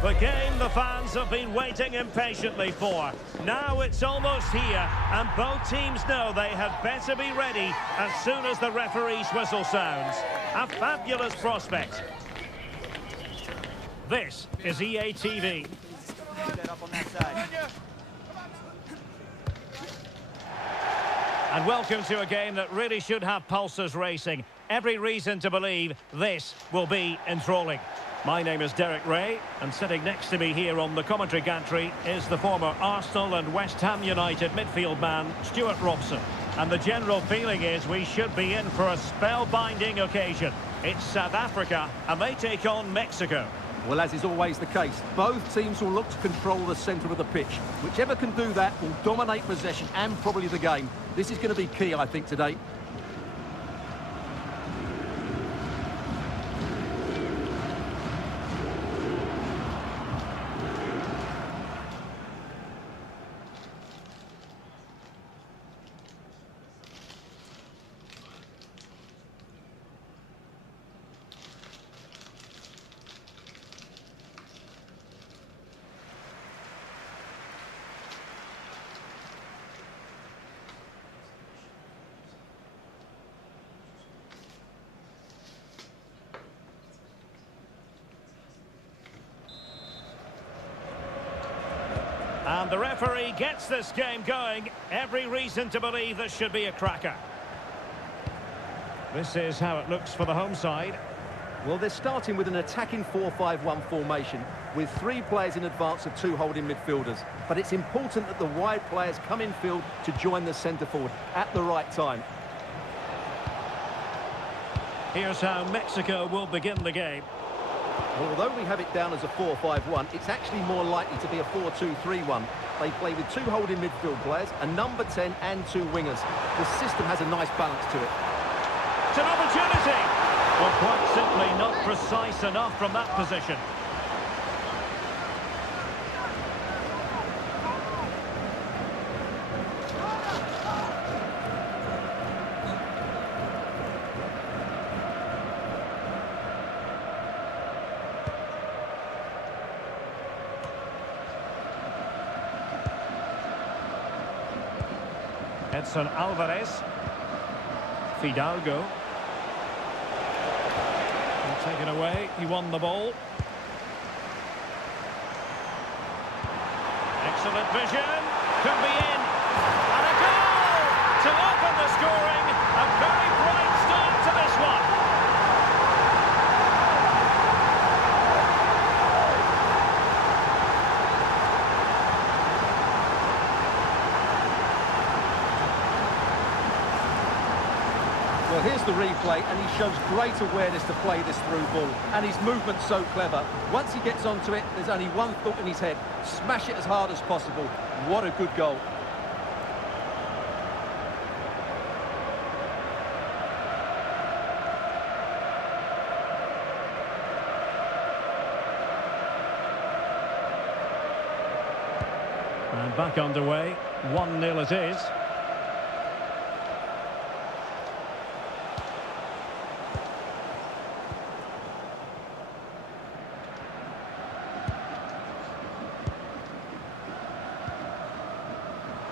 The game the fans have been waiting impatiently for. Now it's almost here, and both teams know they had better be ready as soon as the referee's whistle sounds. A fabulous prospect. This is EA TV. And welcome to a game that really should have pulses racing. Every reason to believe this will be enthralling. My name is Derek Ray, and sitting next to me here on the commentary gantry is the former Arsenal and West Ham United midfield man, Stuart Robson. And the general feeling is we should be in for a spellbinding occasion. It's South Africa, and they take on Mexico. Well, as is always the case, both teams will look to control the centre of the pitch. Whichever can do that will dominate possession and probably the game. This is going to be key, I think, today. And the referee gets this game going. Every reason to believe this should be a cracker. This is how it looks for the home side. Well, they're starting with an attacking 4-5-1 formation with 3 players in advance of 2 holding midfielders. But it's important that the wide players come in field to join the centre forward at the right time. Here's how Mexico will begin the game. Although we have it down as a 4-5-1, it's actually more likely to be a 4-2-3-1. They play with 2 holding midfield players, a number 10 and 2 wingers. The system has a nice balance to it. It's an opportunity! Well, quite simply not precise enough from that position. Edson Alvarez. Fidalgo. And taken away. He won the ball. Excellent vision. Could be in. And a goal to open the scoring. A very bright start to this one. Well, here's the replay, and he shows great awareness to play this through ball. And his movement's so clever. Once he gets onto it, there's only one thought in his head. Smash it as hard as possible. What a good goal. And back underway. 1-0 it is.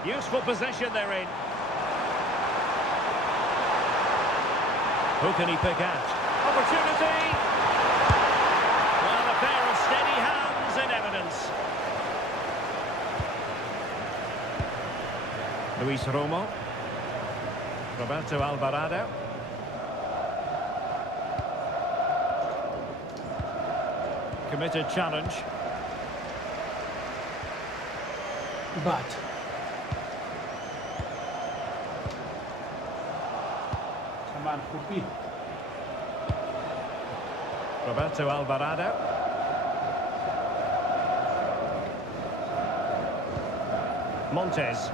Useful position they're in. Who can he pick out? Opportunity! Well, a pair of steady hands in evidence. Luis Romo. Roberto Alvarado. Committed challenge. But Roberto Alvarado. Montes.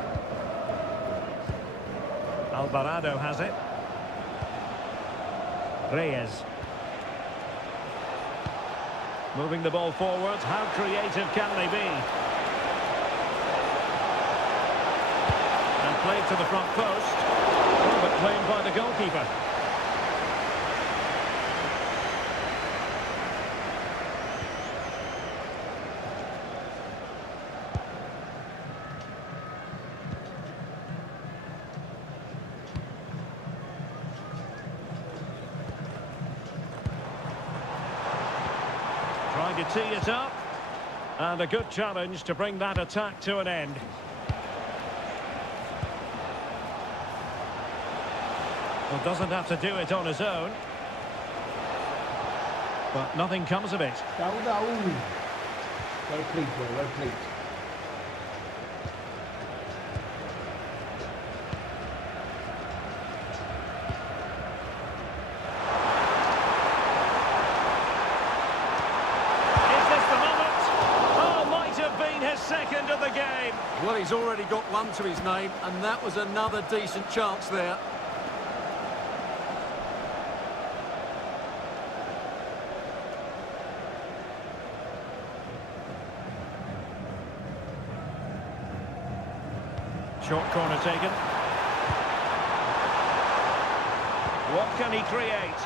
Alvarado has it. Reyes. Moving the ball forwards. How creative can they be? And played to the front post. Oh, but claimed by the goalkeeper. Trying to tee it up. And a good challenge to bring that attack to an end. Well, doesn't have to do it on his own. But nothing comes of it. Well played, bro. Well played. Second of the game. Well, he's already got one to his name, and that was another decent chance there. Short corner taken. What can he create?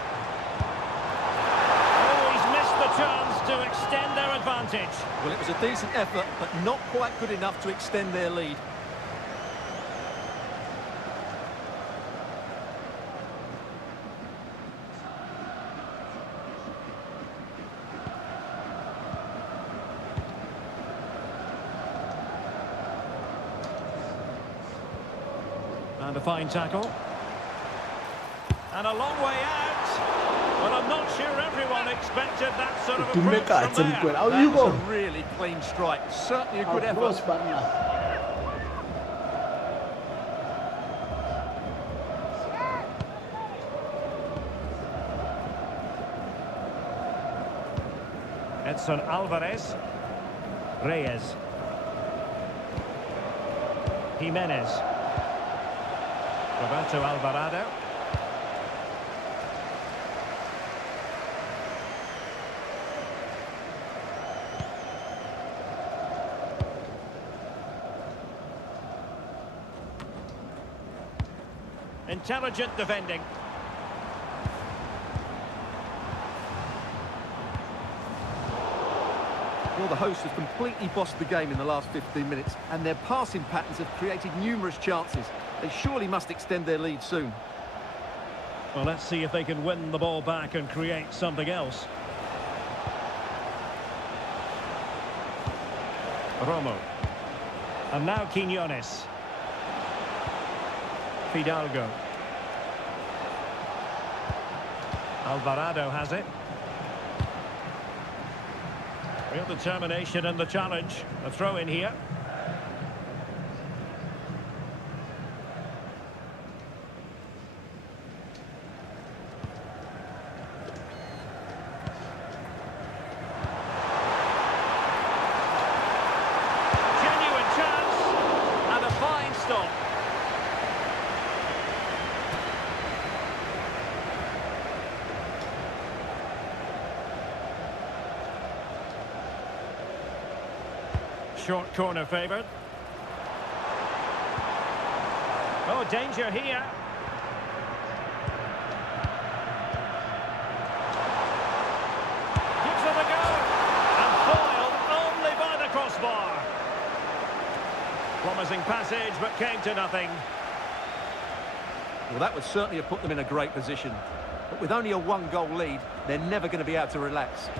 Oh, he's missed the chance to extend their advantage. Well, it was a decent effort, but not quite good enough to extend their lead. And a fine tackle. And a long way out. Well, I'm not sure everyone expected that sort of approach from there. How That you was go? a really clean strike. Certainly a good effort. Edson Alvarez. Reyes. Jimenez. Roberto Alvarado. Intelligent defending. Well, the hosts have completely bossed the game in the last 15 minutes, and their passing patterns have created numerous chances. They surely must extend their lead soon. Well, let's see if they can win the ball back and create something else. Romo. And now Quiñones. Fidalgo. Alvarado has it. Real determination in the challenge. A throw in here. Genuine chance. And a fine stop. Short corner favoured. Oh, danger here. Gives it a go. And foiled only by the crossbar. Promising passage, but came to nothing. Well, that would certainly have put them in a great position. But with only a one-goal lead, they're never going to be able to relax.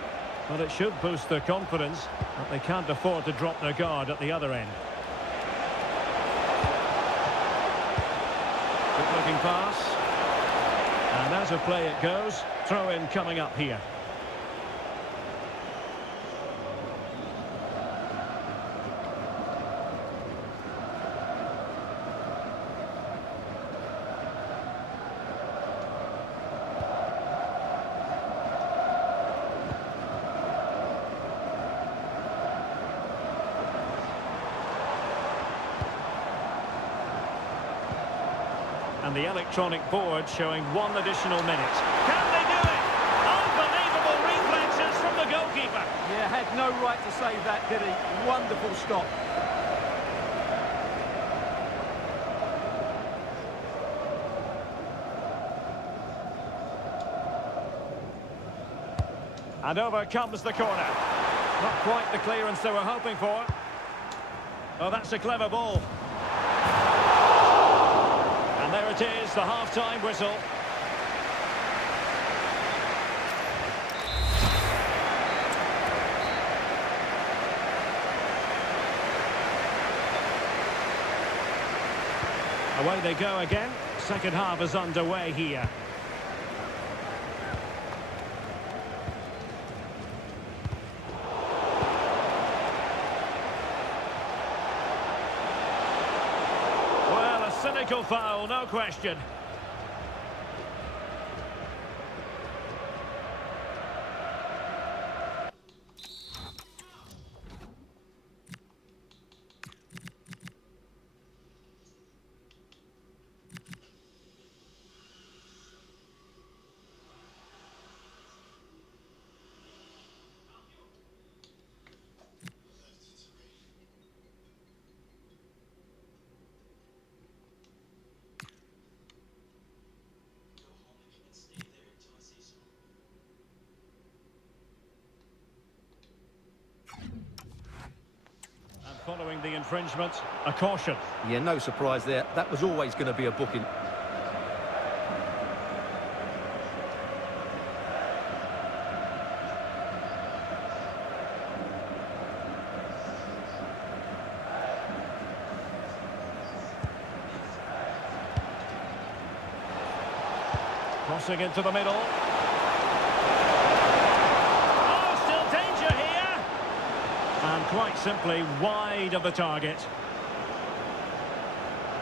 Well, it should boost their confidence, but they can't afford to drop their guard at the other end. Good-looking pass. And as a play it goes, throw-in coming up here. And the electronic board showing 1 additional minute. Can they do it? Unbelievable reflexes from the goalkeeper. Yeah, had no right to save that, did he? Wonderful stop. And over comes the corner. Not quite the clearance they were hoping for. Oh, that's a clever ball. And there it is, the half-time whistle. Away they go again. Second half is underway here. Well, a cynical foul, no question. Following the infringement, a caution. Yeah, no surprise there. That was always going to be a booking. Crossing into the middle. And quite simply, wide of the target.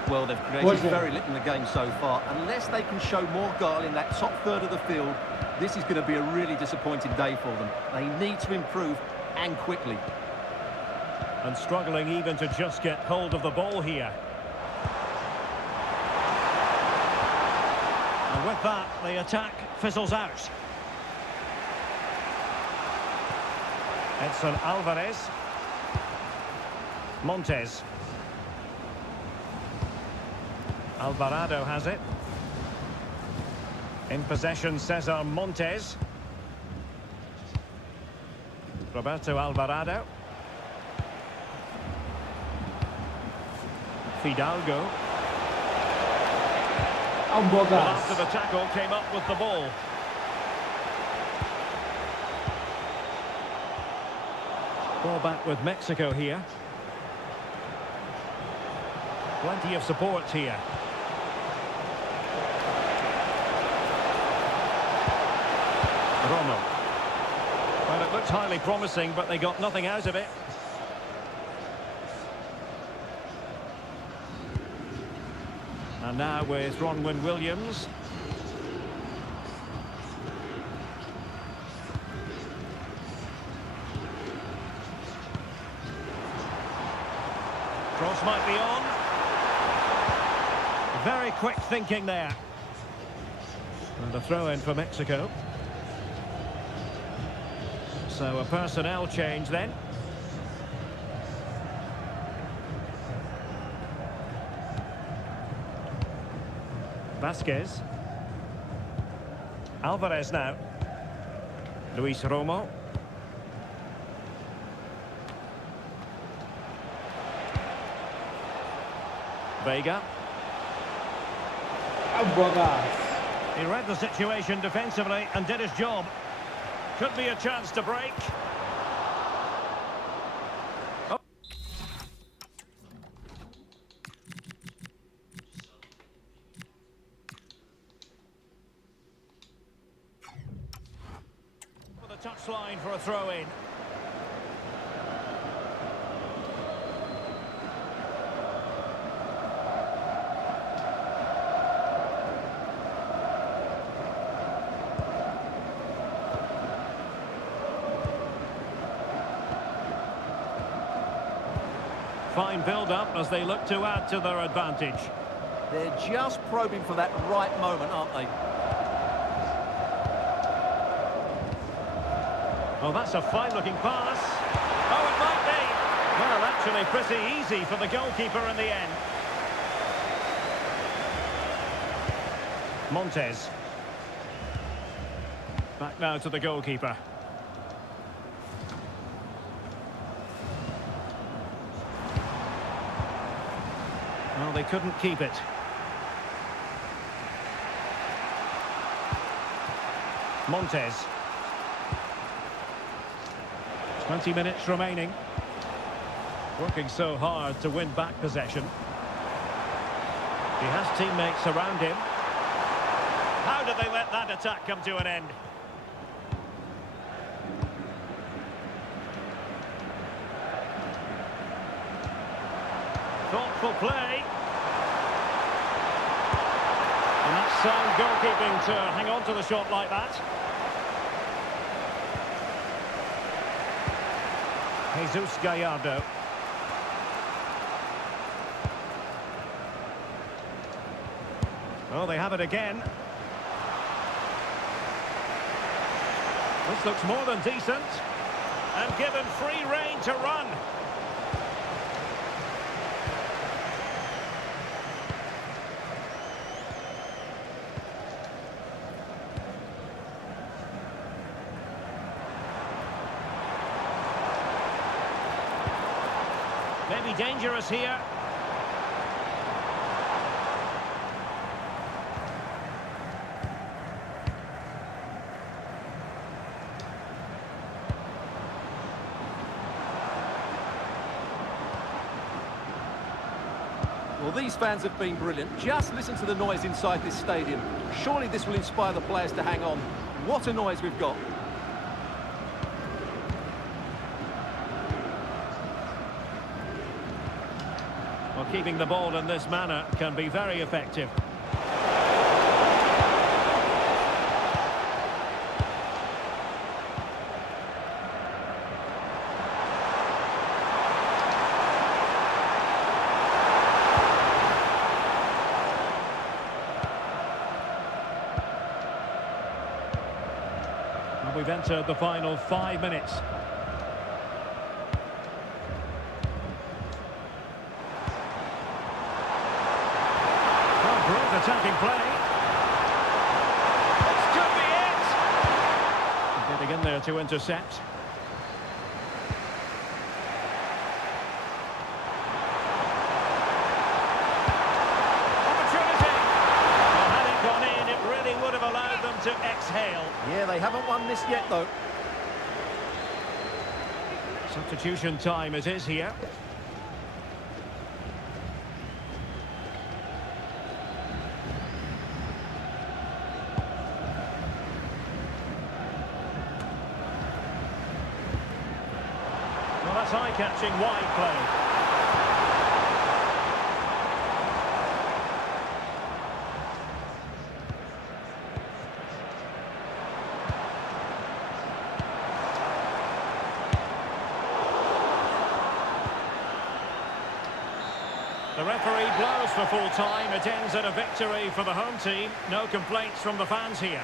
Well, they've created very little in the game so far. Unless they can show more guile in that top third of the field, this is going to be a really disappointing day for them. They need to improve, and quickly. And struggling even to just get hold of the ball here. And with that, the attack fizzles out. Edson Alvarez. Montes. Alvarado has it. In possession, Cesar Montes. Roberto Alvarado. Fidalgo. Well, after the tackle, came up with the ball. Ball back with Mexico here. Plenty of support here. Romo. Well, it looked highly promising, but they got nothing out of it. And now with Ronwin Williams. Cross might be on. Very quick thinking there. And a throw-in for Mexico. So a personnel change then. Vasquez. Alvarez now. Luis Romo. Vega. He read the situation defensively and did his job. Could be a chance to break. Oh. For the touchline for a throw-in. Fine build-up as they look to add to their advantage. They're just probing for that right moment, aren't they? Oh, that's a fine-looking pass. Oh, it might be. Well, actually pretty easy for the goalkeeper in the end. Montes. Back now to the goalkeeper. Well, they couldn't keep it. Montes. 20 minutes remaining. Working so hard to win back possession. He has teammates around him. How did they let that attack come to an end? Thoughtful play. And that's sound goalkeeping to hang on to the shot like that. Jesus Gallardo. Oh, they have it again. This looks more than decent. And given free rein to run. Maybe dangerous here. Well, these fans have been brilliant. Just listen to the noise inside this stadium. Surely this will inspire the players to hang on. What a noise we've got. Well, keeping the ball in this manner can be very effective. Well, we've entered the final 5 minutes. Attacking play. This could be it. Getting in there to intercept. Opportunity. Well, had it gone in, it really would have allowed them to exhale. Yeah, they haven't won this yet, though. Substitution time it is here. Well, that's eye-catching wide play. The referee blows for full time. It ends at a victory for the home team. No complaints from the fans here.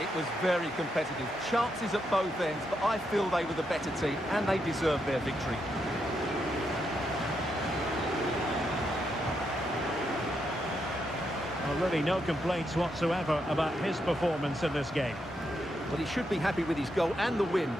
It was very competitive. Chances at both ends, but I feel they were the better team and they deserved their victory. Well, really no complaints whatsoever about his performance in this game. But he should be happy with his goal and the win.